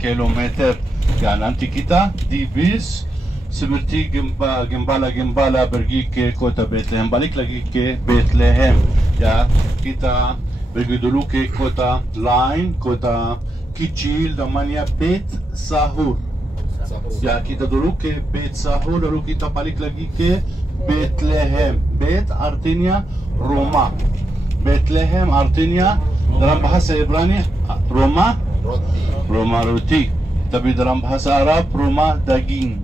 kilometer. Ya, nanti kita di bis seperti gembala-gembala pergi ke kota Bethlehem, balik lagi ke Bethlehem. Ya, kita pergi dulu ke kota lain, kota kecil namanya Bet Sahur. Ya, kita dulu ke Bet Sahur, lalu kita balik lagi ke Bethlehem. Bet artinya rumah. Bethlehem artinya dalam bahasa Ibrani rumah roti. Tapi dalam bahasa Arab rumah daging.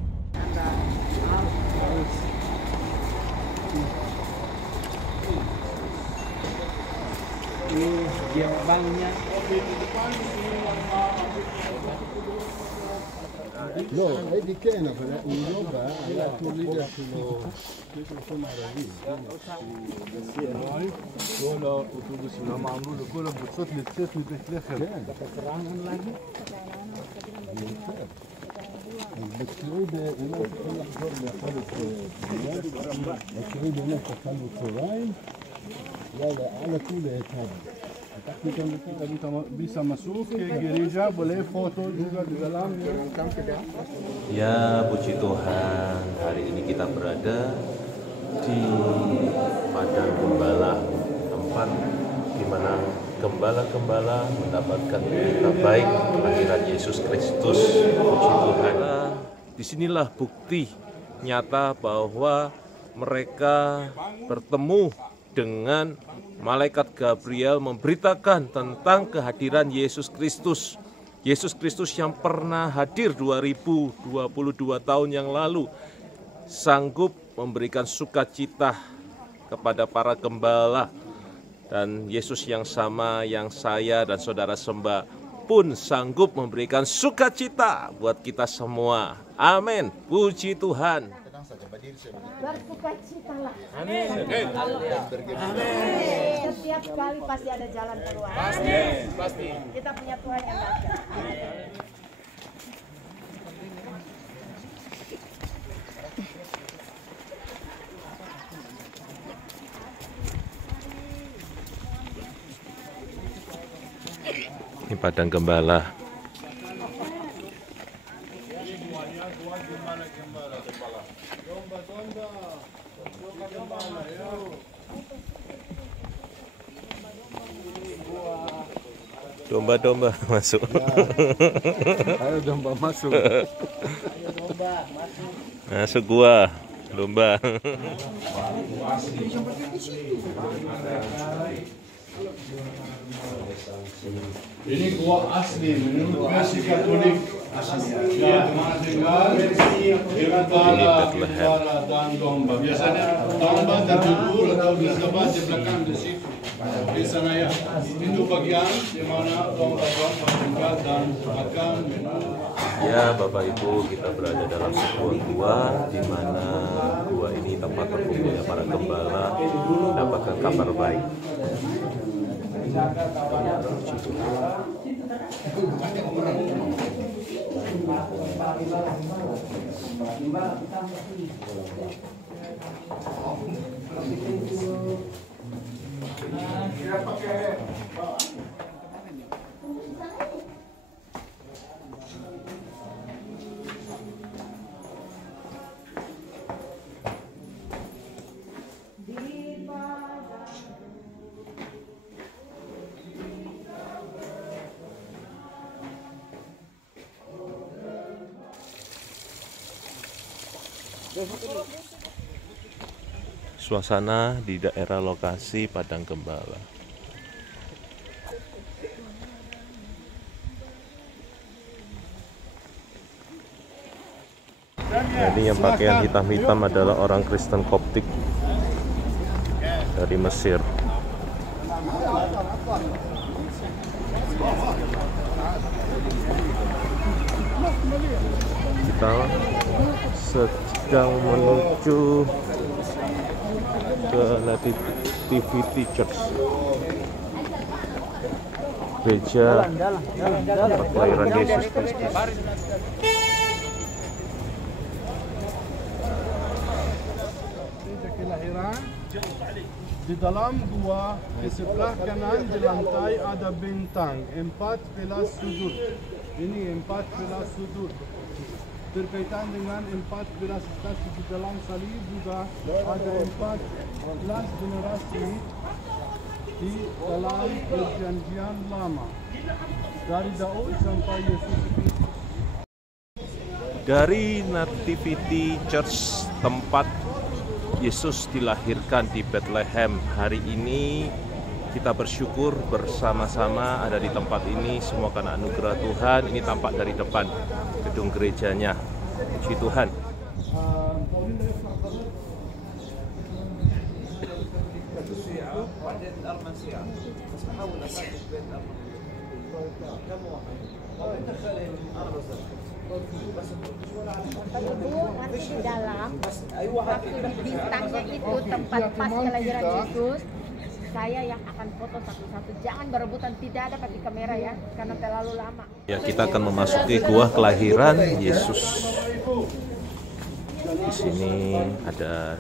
No, è di Kena, in Europa è la tua linea sono عربي. ولا أوتوبيس ولا معمول كله بتصوت بتلخم. السعودة هناك تحضر لحالة السعودة هناك تخلوا الصراين لا على طول هذا. Tapi kalau kita bisa masuk ke gereja, boleh foto juga di dalam. Ya, puji Tuhan, hari ini kita berada di Padang Gembala, tempat di mana gembala-gembala mendapatkan berita baik kelahiran Yesus Kristus. Puji Tuhan. Disinilah bukti nyata bahwa mereka bertemu dengan malaikat Gabriel memberitakan tentang kehadiran Yesus Kristus. Yesus Kristus yang pernah hadir 2022 tahun yang lalu sanggup memberikan sukacita kepada para gembala. Dan Yesus yang sama yang saya dan saudara sembah pun sanggup memberikan sukacita buat kita semua. Amin. Puji Tuhan. Bersukacitalah. Amin. Setiap kali pasti ada jalan keluar. Pasti. Kita punya Tuhan yang dahsyat. Ini Padang Gembala. Domba-domba masuk. Ayo domba masuk. Masuk gua, domba. Ini gua asli menurut versi Katolik aslinya. Ya, mana tinggal gembala dan domba. Biasanya domba terjebur atau disebut di belakang di situ. Di sana ya, itu bagian di mana domba tinggal dan makan. Ya, Bapak Ibu, kita berada dalam sebuah gua di mana gua ini tempat berkumpulnya para gembala mendapatkan kabar baik. Suasana di daerah lokasi Padang Gembala. Jadi yang pakaian hitam-hitam adalah orang Kristen Koptik dari Mesir. Kita sedang menuju ke Nativity Church, gereja kelahiran Yesus Kristus. kelahiran Di dalam gua, di sebelah kanan di lantai ada bintang, 14 sudut. Ini 14 sudut. Berkaitan dengan 14 stasi di dalam salib juga ada 14 generasi di dalam perjanjian lama. Dari Daud sampai Yesus Kristus. Dari Nativity Church tempat Yesus dilahirkan di Bethlehem, hari ini kita bersyukur bersama-sama ada di tempat ini, semua karena anugerah Tuhan. Ini tampak dari depan gedung gerejanya. Puji Tuhan. Ibu nanti di dalam waktu di bintangnya itu tempat pas kelahiran Yesus, saya yang akan foto satu-satu. Jangan berebutan, tidak ada pakai kamera ya, karena terlalu lama. Ya, kita akan memasuki gua kelahiran Yesus. Di sini ada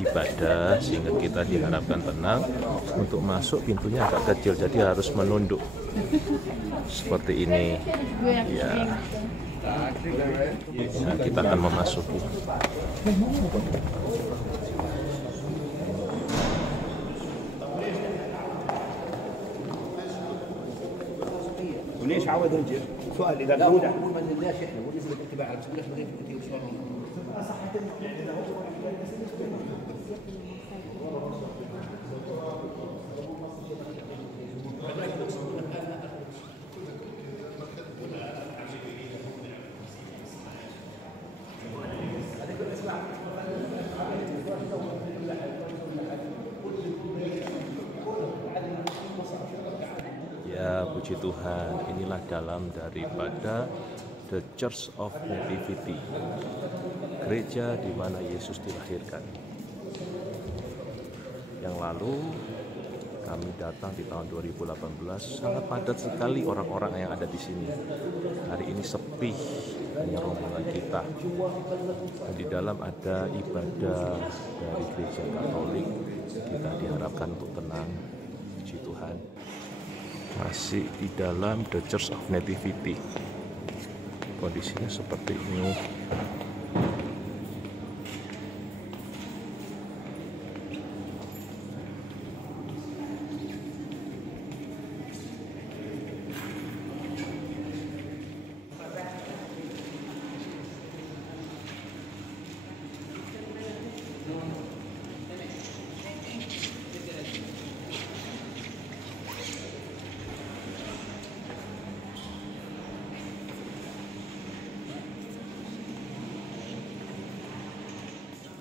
ibadah sehingga kita diharapkan tenang. Untuk masuk pintunya agak kecil, jadi harus menunduk seperti ini. Ya. Nah, kita akan memasuki. وليش عود نجيب؟ سؤال اذا بنودع ما لناش احنا ولازم الاتباع على بسم الله ما نكتب شلون Ya, puji Tuhan, inilah dalam daripada The Church of Nativity, gereja di mana Yesus dilahirkan. Yang lalu kami datang di tahun 2018, sangat padat sekali orang-orang yang ada di sini. Hari ini sepi, hanya rombongan kita. Dan di dalam ada ibadah dari gereja Katolik. Kita diharapkan untuk tenang. Puji Tuhan. Masih di dalam The Church of Nativity. Kondisinya seperti ini.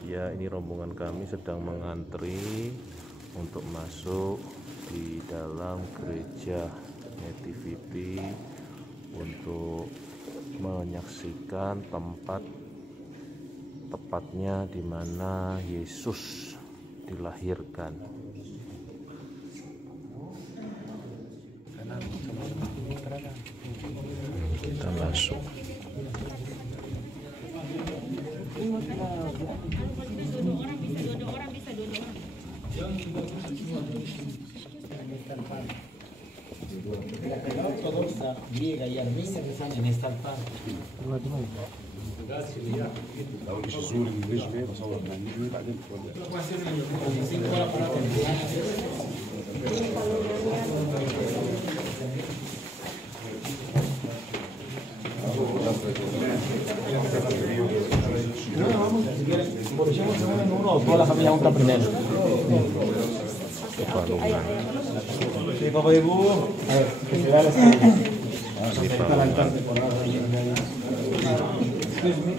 Ya, ini rombongan kami sedang mengantri untuk masuk di dalam gereja Nativity untuk menyaksikan tempat tepatnya di mana Yesus dilahirkan. Kita masuk. Griega e armênia que são nesta parte. Toda a família está aprendendo. Sí, Bapak Ibu, festival está la altar temporada. Excuse me.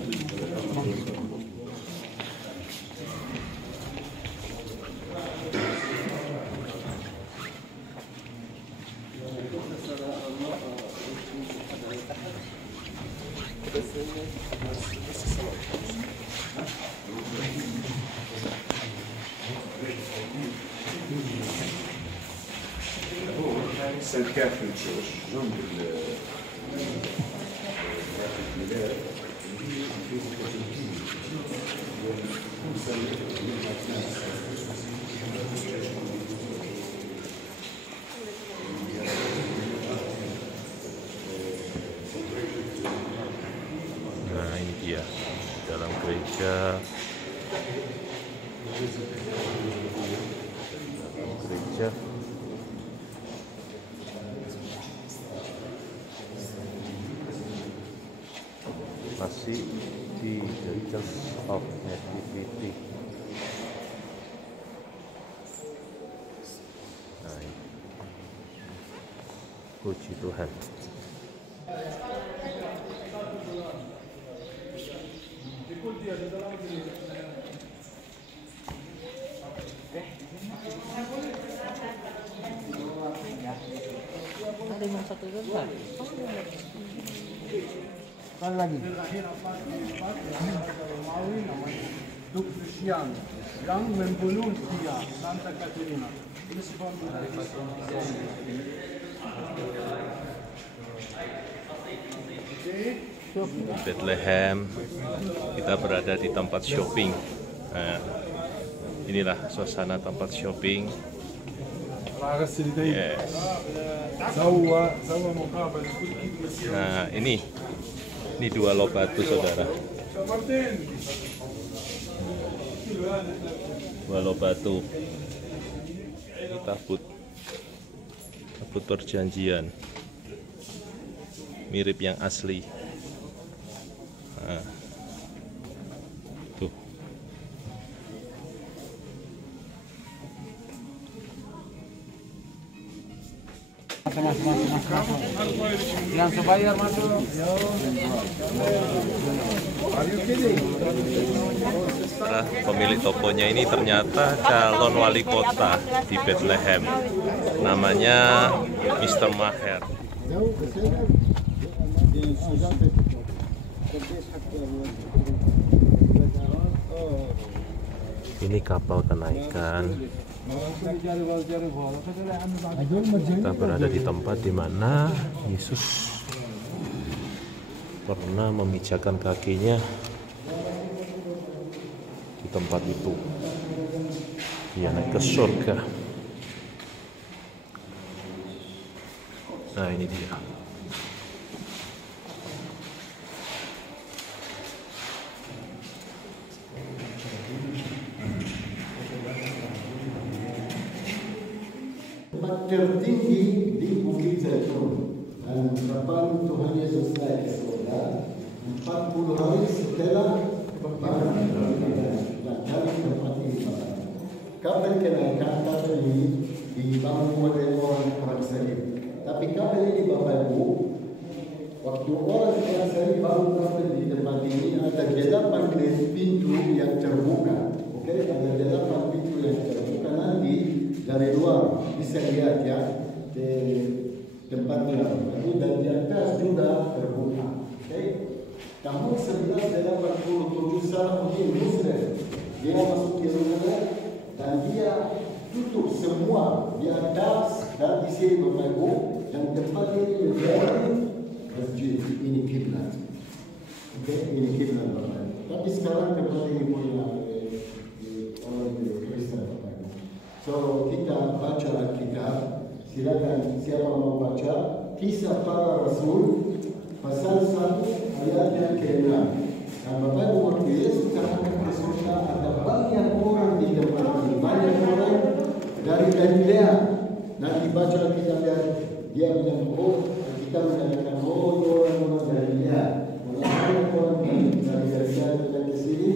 St. Catherine Church جنب الميلاد ya, dalam gereja. Masih di The Church of Nativity. Nah, puji Tuhan. Sekali lagi. Romawi namanya Duk Lucian yang membunuh dia, Santa Caterina. Ini sebab Bethlehem, kita berada di tempat shopping. Nah, inilah suasana tempat shopping. Yes. Nah, ini dua loh batu, saudara. Dua loh batu. Ini tabut perjanjian, mirip yang asli. Nah, tuh. yang sebayar masuk. Nah, pemilik tokonya ini ternyata calon wali kota di Bethlehem. Namanya Mr. Maher. Ini kapal kenaikan. Kita berada di tempat di mana Yesus pernah memijakan kakinya di tempat itu. Dia naik ke surga. Nah, ini dia. Tertinggi di Bukit Zaitun, dan kapan Tuhan Yesus naik ke surga 40 hari setelah datang tempat ini. Kapal kenaikan, kapal ini dibangun oleh orang Salib. Tapi kapal ini Bapak Ibu, waktu orang Salib bangun kapal di tempat ini, ada 8 pintu yang terbuka. Oke, ada 8 pintu yang terbuka. Nanti dari luar bisa lihat ya tempatnya, dan di atas juga terbuka. Okay. Tahun 1987 Salahuddin Muslim dia masuk ke sana dan dia tutup semua di atas dan di sini Bapak Ibu, dan tempat ini menjadi masjid. Ini kiblat. Okay, ini kiblat Bapak Ibu. Tapi sekarang tempat ini punya orang Kristen Bapak Ibu. So kita baca Alkitab, silakan siapa mau baca Kisah Para Rasul pasal 1 ayat yang ke-6. Dan Bapak Ibu, waktu Yesus terangkat ke surga, ada banyak orang di tempat ini, banyak orang dari Galilea. Nanti baca Alkitab dia bilang, oh kita menyatakan, oh orang-orang Galilea, orang-orang dari Galilea datang ke sini.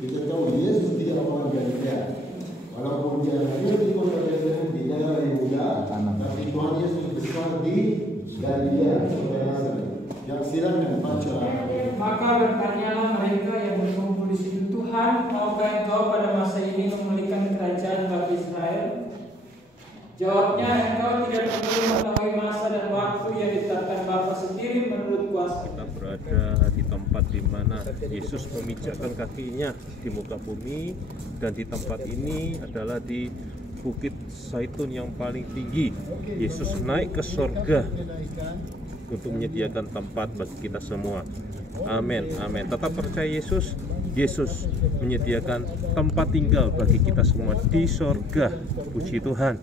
Kita tahu Yesus tidak orang Galilea. Walaupun dia lahir di kota Bethlehem di daerah Yehuda, tapi Tuhan Yesus besar di Galilea, kota Nazaret. Yang silakan baca. Maka bertanyalah mereka yang berkumpul di situ, Tuhan, maukah Engkau pada masa ini memulihkan kerajaan bagi Israel? Jawabnya, Engkau tidak perlu mengetahui masa dan waktu yang ditetapkan Bapa sendiri menurut kuasa. Kita berada di tempat di mana Yesus memijakkan kakinya di muka bumi, dan di tempat ini adalah di Bukit Zaitun yang paling tinggi. Yesus naik ke surga untuk menyediakan tempat bagi kita semua. Amin, amin. Tetap percaya Yesus. Yesus menyediakan tempat tinggal bagi kita semua di surga. Puji Tuhan.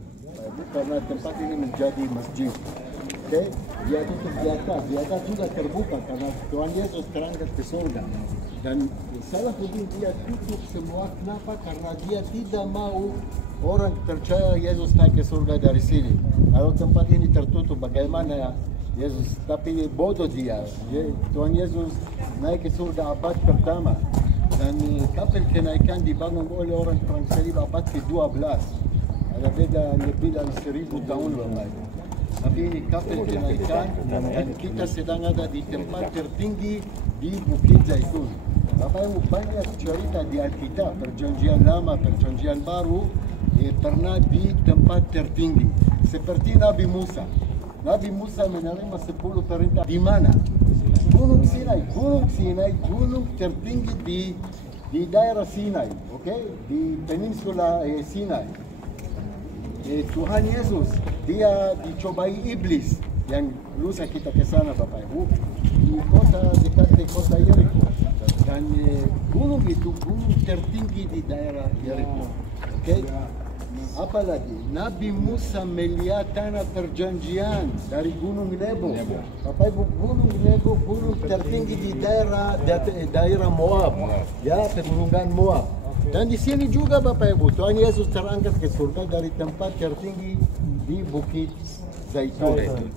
Karena tempat ini menjadi masjid. Okay? dia tutup di atas juga terbuka karena Tuhan Yesus terangkat ke surga. Dan Salahuddin dia tutup semua, kenapa? Karena dia tidak mau orang percaya Yesus naik ke surga dari sini. Kalau tempat ini tertutup, bagaimana Yesus? Tapi bodoh dia. Tuhan Yesus naik ke surga abad pertama. Dan kapel kenaikan dibangun oleh orang perang salib abad ke-12. Ada beda lebih dari 1000 tahun Bapak. Tapi ini kapel kenaikan dan kita sedang ada di tempat tertinggi di Bukit Zaitun. Bapak Ibu, banyak cerita di Alkitab, perjanjian lama, perjanjian baru, pernah di tempat tertinggi. Seperti Nabi Musa. Nabi Musa menerima 10 perintah di mana? Gunung Sinai. Gunung Sinai, gunung tertinggi di daerah Sinai, oke? Di peninsula Sinai. Tuhan Yesus, dia dicobai iblis yang lusa kita ke sana Bapak Ibu di kota dekat kota Yeriko. Dan gunung itu gunung tertinggi di daerah Yeriko. Oke? Apalagi Nabi Musa melihat tanah perjanjian dari Gunung Nebo. Bapak Ibu, Gunung Nebo gunung tertinggi di daerah Moab, ya, pegunungan Moab. Dan di sini juga Bapak Ibu, Tuhan Yesus terangkat ke surga dari tempat tertinggi di Bukit Zaitun.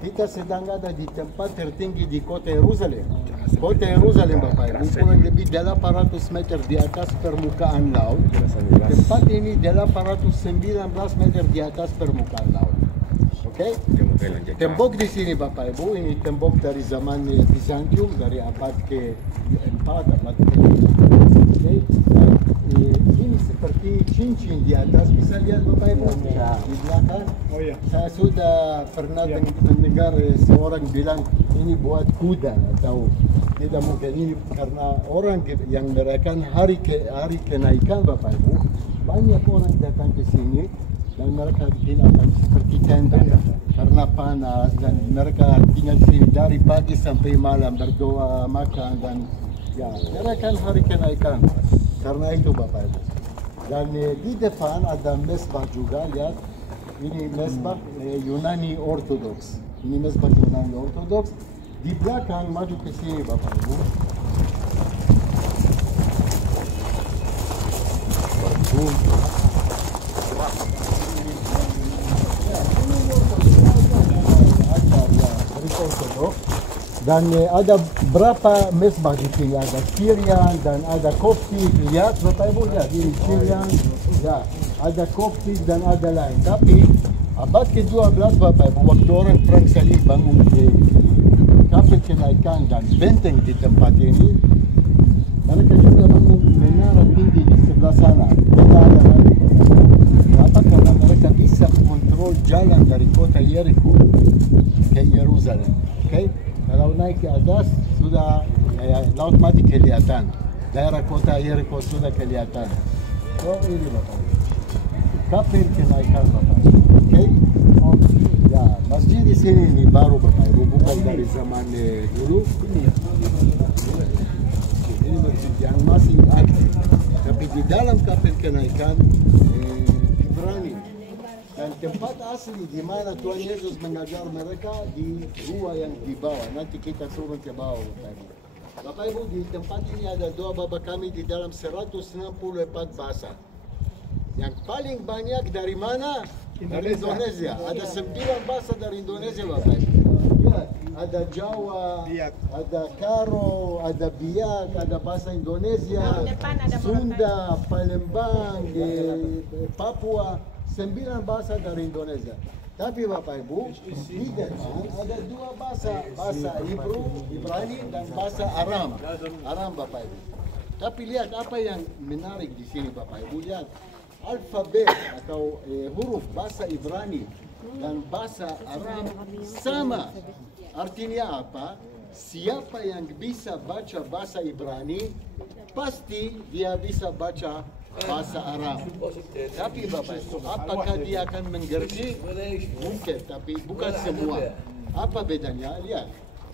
Kita sedang ada di tempat tertinggi di kota Yerusalem. Kota Yerusalem Bapak Ibu, kurang lebih 800 meter di atas permukaan laut. Tempat ini 819 meter di atas permukaan laut. Oke? Tembok di sini Bapak Ibu, ini tembok dari zaman Bizantium, dari abad ke-4, abad ke-5. Oke? Ini seperti cincin di atas, bisa lihat Bapak Ibu di belakang. Saya sudah pernah mendengar seorang bilang ini buat kuda atau tidak mungkin ini karena orang yang merayakan hari kenaikan Bapak Ibu, banyak orang datang ke sini dan mereka akan seperti tenda karena panas dan mereka tinggal di sini dari pagi sampai malam berdoa, makan dan ya merayakan hari kenaikan. Karena itu Bapak Ibu. Dan di depan ada mesbah juga, lihat. Ini mesbah Yunani Ortodoks. Ini mesbah Yunani Ortodoks. Di belakang maju ke sini Bapak Ibu. Dan ada berapa mesbah di sini, ada Syrian dan ada Koptik, lihat Bapak Ibu, lihat ini Syrian, ya, ada Koptik dan ada lain. Tapi abad ke-12 Bapak Ibu, waktu orang perang salib bangun kapel kenaikan dan benteng di tempat ini, mereka juga bangun menara tinggi di sebelah sana. Kenapa? Karena mereka bisa mengontrol jalan dari kota Yeriko ke Yerusalem. Okay? Kalau naik ke atas, sudah laut mati kelihatan. Daerah kota Yeriko sudah kelihatan. So, ini Bapak. Kapel kenaikan Bapak. Oke? Ya, masjid di sini ini baru Bapak Ibu, bukan dari zaman dulu. Ini masjid yang masih aktif. Tapi di dalam kapel kenaikan, Ibrani. Dan tempat asli di mana Tuhan Yesus mengajar mereka di gua yang di bawah. Nanti kita turun ke bawah, Bapak Ibu. Bapak Ibu, di tempat ini ada doa Bapa Kami di dalam 164 bahasa. Yang paling banyak dari mana? Dari Indonesia. Ada 9 bahasa dari Indonesia, Bapak Ibu. Ya, ada Jawa, ada Karo, ada Biak, ada bahasa Indonesia, Sunda, Palembang, Papua. 9 bahasa dari Indonesia. Tapi Bapak Ibu, di depan ada 2 bahasa, bahasa Ibrani dan bahasa Aram. Aram Bapak Ibu. Tapi lihat apa yang menarik di sini Bapak Ibu, lihat alfabet atau huruf bahasa Ibrani dan bahasa Aram sama. Artinya apa? Siapa yang bisa baca bahasa Ibrani, pasti dia bisa baca bahasa Arab. Tapi Bapak Ibu, apakah dia akan mengerti? Mungkin, tapi bukan semua. Apa bedanya? Lihat,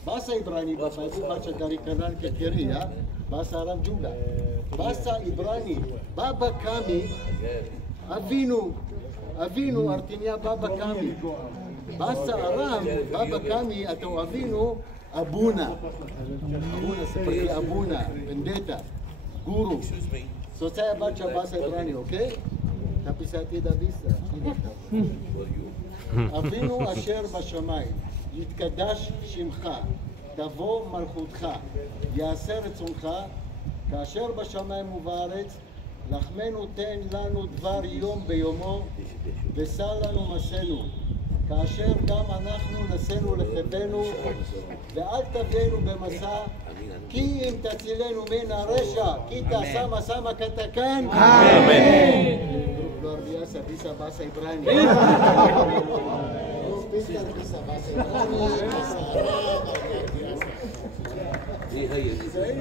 bahasa Ibrani Bapak Ibu baca dari kanan ke kiri ya. Bahasa Arab juga. Bahasa Ibrani, Bapa Kami, Avinu. Avinu artinya Bapa Kami. Bahasa Aram, bapa kami atau Avinu, Abuna. Abuna seperti Abuna, pendeta, guru. So saya baca bahasa Ibrani, oke? Tapi saya tidak bisa. Avinu asher bashamay, יתקדש שמך, תבוא מלכותך, יעשה רצונך, כאשר בשמיים ובארץ, לחמנו תן לנו דבר יום ביומו, וסל לנו מסנו, כאשר גם אנחנו נשאנו לחבנו, ואל תביאנו במסע, כי אם תצילנו מן הרשע, כי תעשה מסע כתקן. אמן. luar biasa bisa bahasa Ibrani. Pintar bisa bahasa Ibrani, bahasa Arab, luar biasa.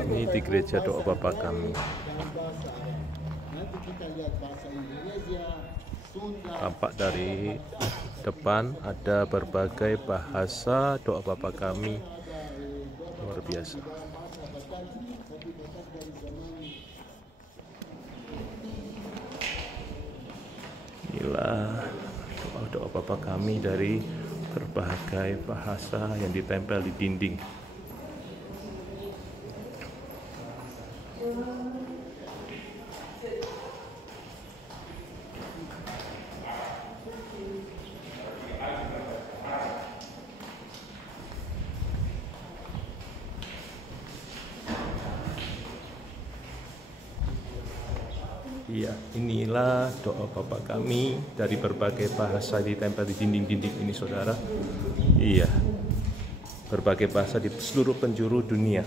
Ini di gereja doa Bapa Kami. Nanti kita lihat bahasa Indonesia, Sunda. Tampak dari depan ada berbagai bahasa doa Bapa Kami. Luar biasa. Inilah doa-doa Bapa Kami dari berbagai bahasa yang ditempel di dinding. Iya, inilah doa Bapa Kami dari berbagai bahasa ditempel di dinding-dinding ini, saudara. Iya, berbagai bahasa di seluruh penjuru dunia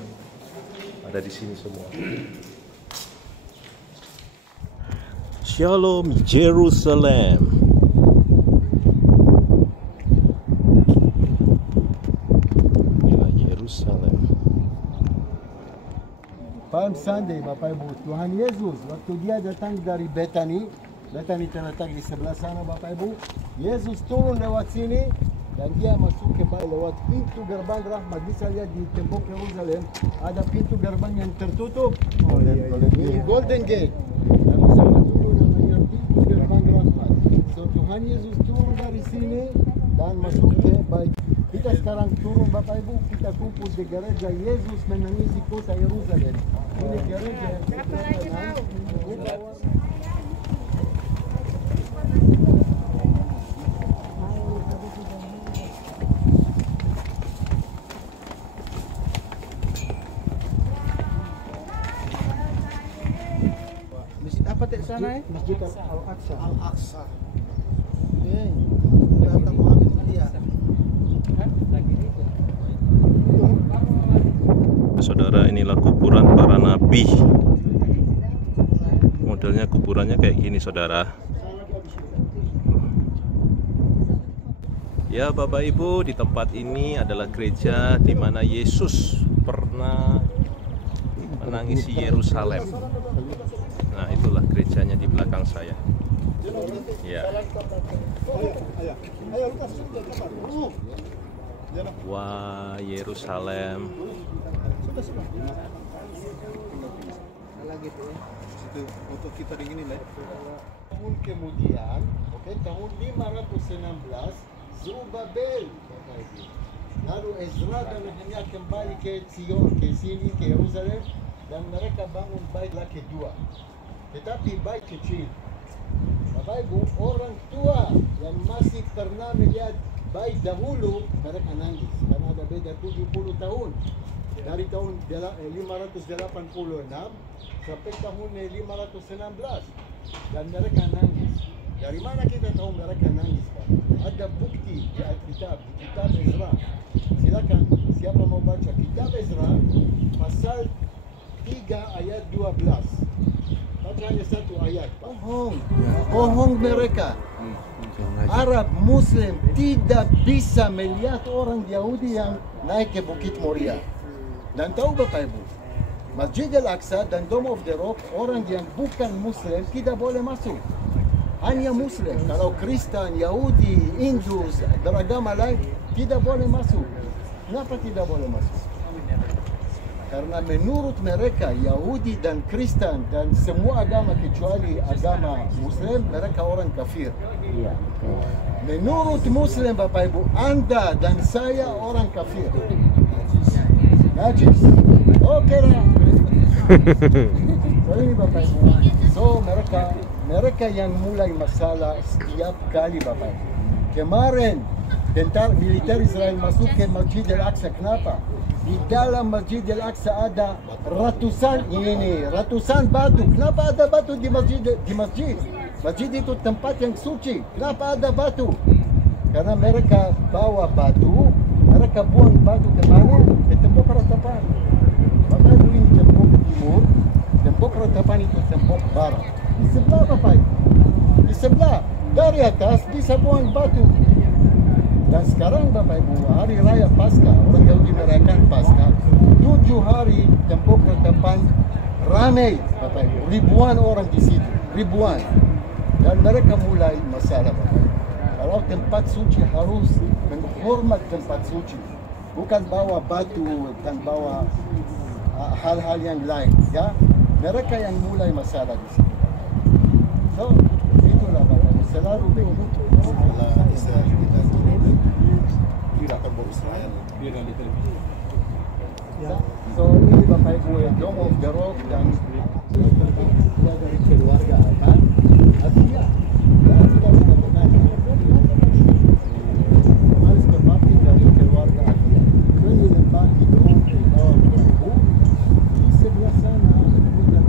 ada di sini semua. Shalom Jerusalem. Inilah Yerusalem. Palm Sunday, Bapak Ibu, Tuhan Yesus waktu dia datang dari Betani terletak di sebelah sana, Bapak Ibu. Yesus turun lewat sini dan dia masuk ke bawah lewat pintu gerbang rahmat. Bisa lihat di tembok Yerusalem ada pintu gerbang yang tertutup oleh Golden Gate. Dan bisa dulu namanya pintu gerbang rahmat. So Tuhan Yesus turun dari sini dan masuk ke bait. Kita sekarang turun, Bapak Ibu, kita kumpul di gereja Yesus menangisi kota Yerusalem. Ini gereja yang Masjid apa di sana? Masjid Al-Aqsa. Al-Aqsa. Oke. Datang Muhammad dia. Saudara, inilah kuburan para nabi. Modelnya kuburannya kayak gini, saudara. Ya, Bapak Ibu, di tempat ini adalah gereja di mana Yesus pernah menangisi Yerusalem. Nah, itulah gerejanya di belakang saya. Ya. Wah, Yerusalem. Untuk kita dingin lah. Tahun kemudian, tahun 516, Zerubabel, lalu Ezra dan Nehemia kembali ke Sion, ke sini, ke Yerusalem, dan mereka bangun bait lagi kedua. Tetapi bait kecil. Bapak Ibu, orang tua yang masih pernah melihat bait dahulu, mereka nangis karena ada beda 70 tahun. Dari tahun 586 sampai tahun 516, dan mereka nangis. Dari mana kita tahu mereka nangis, Pak? Ada bukti di Alkitab, di kitab Ezra. Silakan siapa mau baca kitab Ezra pasal 3 ayat 12. Baca hanya satu ayat. Bohong mereka. Arab Muslim tidak bisa melihat orang Yahudi yang naik ke Bukit Moria. Dan tahu Bapak Ibu, Masjid Al-Aqsa dan Dome of the Rock, orang yang bukan Muslim tidak boleh masuk. Hanya Muslim. Kalau Kristen, Yahudi, Hindus, beragama lain tidak boleh masuk. Kenapa tidak boleh masuk? Karena menurut mereka Yahudi dan Kristen dan semua agama kecuali agama Muslim, mereka orang kafir. Menurut Muslim Bapak Ibu, Anda dan saya orang kafir. Najis. Oke lah. So ini Bapak Ibu. So mereka yang mulai masalah setiap kali Bapak Ibu. Kemarin tentara militer Israel masuk ke Masjid Al-Aqsa. Kenapa? Di dalam Masjid Al-Aqsa ada ratusan batu. Kenapa ada batu di masjid? Masjid itu tempat yang suci. Kenapa ada batu? Karena mereka bawa batu, mereka buang batu ke mana? Ke tembok ratapan. Bapak Ibu, ini tembok timur, tembok ratapan itu tembok barat. Di sebelah Bapak Ibu, di sebelah. Dari atas bisa buang batu. Dan sekarang Bapak Ibu, hari raya Paskah, orang Yahudi merayakan Paskah, 7 hari tembok ratapan ramai Bapak Ibu, ribuan orang di situ, ribuan. Dan mereka mulai masalah Bapak Ibu. Kalau tempat suci harus menghormat tempat suci, bukan bawa batu dan bawa hal-hal yang lain, ya. Mereka yang mulai masalah di situ. So, itulah Bapak Ibu, selalu begitu. Setelah Israel kita turun, kita akan bawa Israel. Ya. So ini Bapak Ibu, Dome of the Rock dan dari keluarga kan. Artinya, kita mengatakan harus berbakti dari keluarga Atia. Ini berbakti dong di bawah Bapak Ibu. Di sebelah sana kita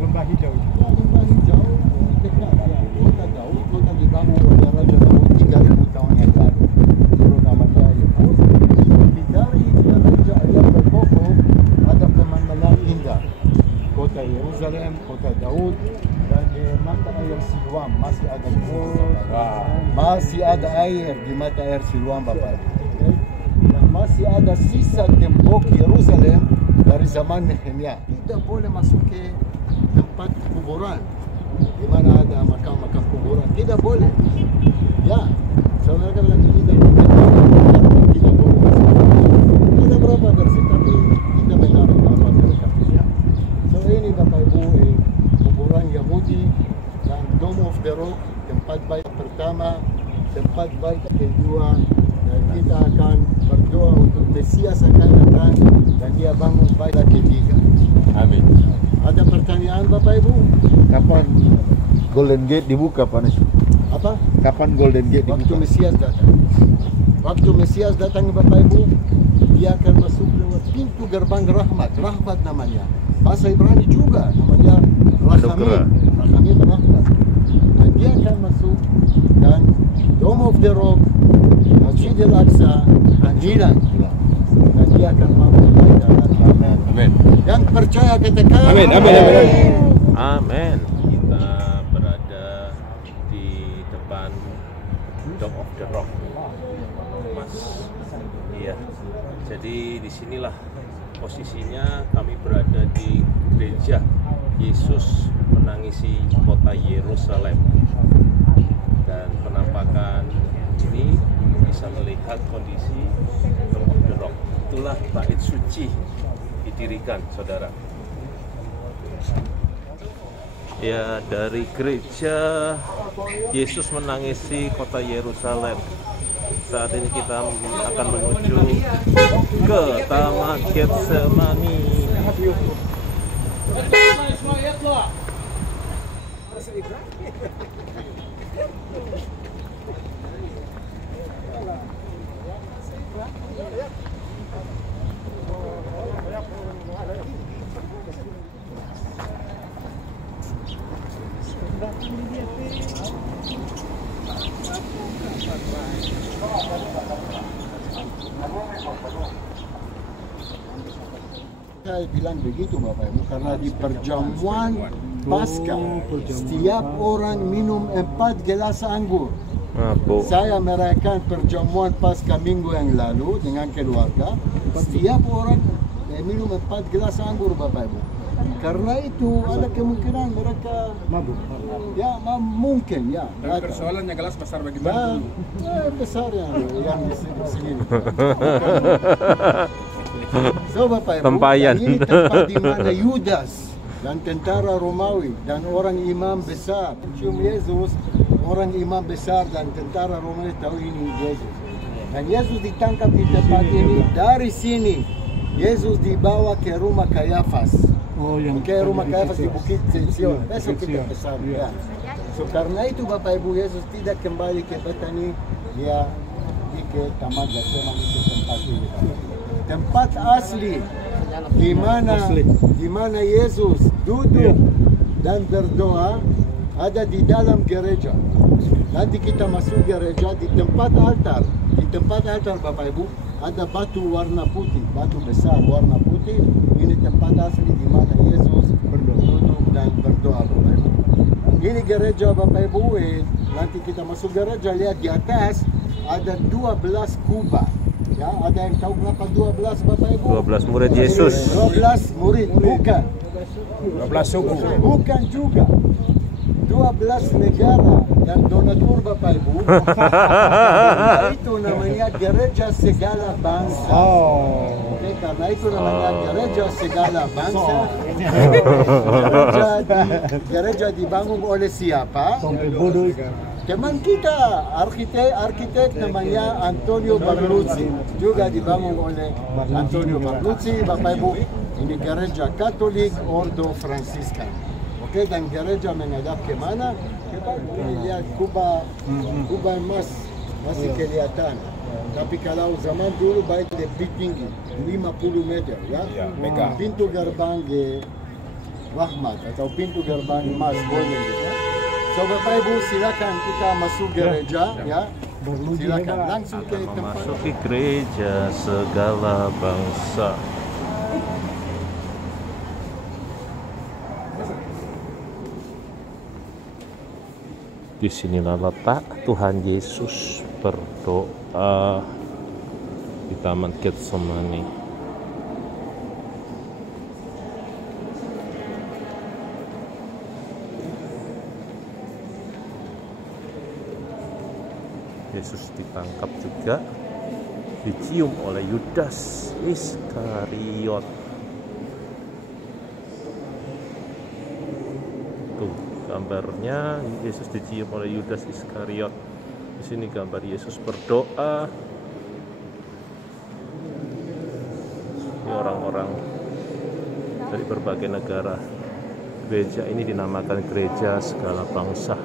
lembah hijau. Lembah hijau dekat ya. Kota Daud, kota dibangun oleh Raja Daud 3000 tahun yang lalu. Dulu namanya Yebus. Dari gereja yang berkokoh ada pemandangan indah. Kota Yerusalem, kota Daud, dan di mata air Siloam masih ada masih ada air di mata air Siloam Bapak. Dan masih ada sisa tembok Yerusalem dari zaman Nehemia. Tidak boleh masuk ke tempat kuburan di mana ada makam-makam kuburan, tidak boleh. Ya, so mereka bilang tidak boleh masuk. Ada berapa versi, tapi kita benar apa mereka. Ya. So ini Bapak Ibu, kuburan Yahudi dan Dome of the Rock, tempat baik pertama, tempat baik kedua, dan kita akan berdoa untuk Mesias akan datang dan dia bangun baik ketiga. Amin. Ada pertanyaan Bapak Ibu? Kapan Golden Gate dibuka Pak Nes? Apa? Kapan Golden Gate Waktu dibuka? Mesias datang. Waktu Mesias datang Bapak Ibu, dia akan masuk lewat pintu gerbang rahmat. Rahmat namanya. Bahasa Ibrani juga namanya Rachamim. Rachamim rahmat. Dan dia akan masuk dan Dome of the Rock, Masjid Al-Aqsa, dan hilang. Dan dia akan mampu berjalan. Amin. Yang percaya katakan Amin. Amin. Amin. Amin. Kita berada di depan Dome of the Rock, Mas. Iya. Jadi disinilah posisinya kami berada di gereja Yesus menangisi kota Yerusalem. Dan penampakan ini bisa melihat kondisi Dome of the Rock. Itulah bait suci didirikan, saudara. Ya, dari gereja Yesus menangisi kota Yerusalem. Saat ini kita akan menuju ke Taman Getsemani. Saya bilang begitu Bapak Ibu, karena di perjamuan Paskah setiap orang minum 4 gelas anggur. Saya merayakan perjamuan Paskah minggu yang lalu dengan keluarga. Setiap orang minum 4 gelas anggur Bapak Ibu. Karena itu ada kemungkinan mereka mabuk. Ya, mungkin ya. Dan persoalannya gelas besar bagaimana? Besar yang di sini. So Bapak Ibu, Tempayan. ini tempat di mana Yudas dan tentara Romawi dan orang imam besar cium Yesus, orang imam besar dan tentara Romawi tahu ini Yesus. Dan Yesus ditangkap di tempat ini. Dari sini Yesus dibawa ke rumah Kayafas. Ke rumah Kayafas di Bukit Sion. Besok kita pesan. Ya. So karena itu Bapak Ibu, Yesus tidak kembali ke Betani, dia pergi ke Taman Getsemani, itu tempat ini. Tempat asli di mana Yesus duduk dan berdoa ada di dalam gereja. Nanti kita masuk gereja, di tempat altar. Di tempat altar Bapak Ibu ada batu warna putih, batu besar warna putih. Ini tempat asli di mana Yesus duduk dan berdoa Bapak Ibu. Ini gereja Bapak Ibu. Nanti kita masuk gereja, lihat di atas ada 12 kubah. Ya, ada yang tahu kenapa 12 Bapak Ibu? 12 murid Yesus. 12 murid, bukan. 12 suku. Bukan juga. 12 negara dan donatur Bapak Ibu. Itu namanya gereja segala bangsa. Oke, karena itu namanya gereja segala bangsa. Gereja dibangun oleh siapa? Teman kita, arsitek namanya Antonio Barluzzi, juga dibangun oleh Antonio Barluzzi. Bapak Ibu, ini gereja Katolik Ordo Fransiskan. Oke, dan gereja menghadap ke mana? Kita lihat kubah emas masih kelihatan. Tapi kalau zaman dulu baik lebih tinggi, 50 meter ya. Pintu gerbang Rahmat atau pintu gerbang emas boleh gitu. So Bapak Ibu, silakan kita masuk gereja ya. Silakan langsung ke tempat. Masuki gereja segala bangsa. Disinilah letak Tuhan Yesus berdoa di Taman Getsemani. Yesus ditangkap juga, dicium oleh Yudas Iskariot. Tuh gambarnya, Yesus dicium oleh Yudas Iskariot. Di sini gambar Yesus berdoa. Ini orang-orang dari berbagai negara. Gereja ini dinamakan gereja segala bangsa.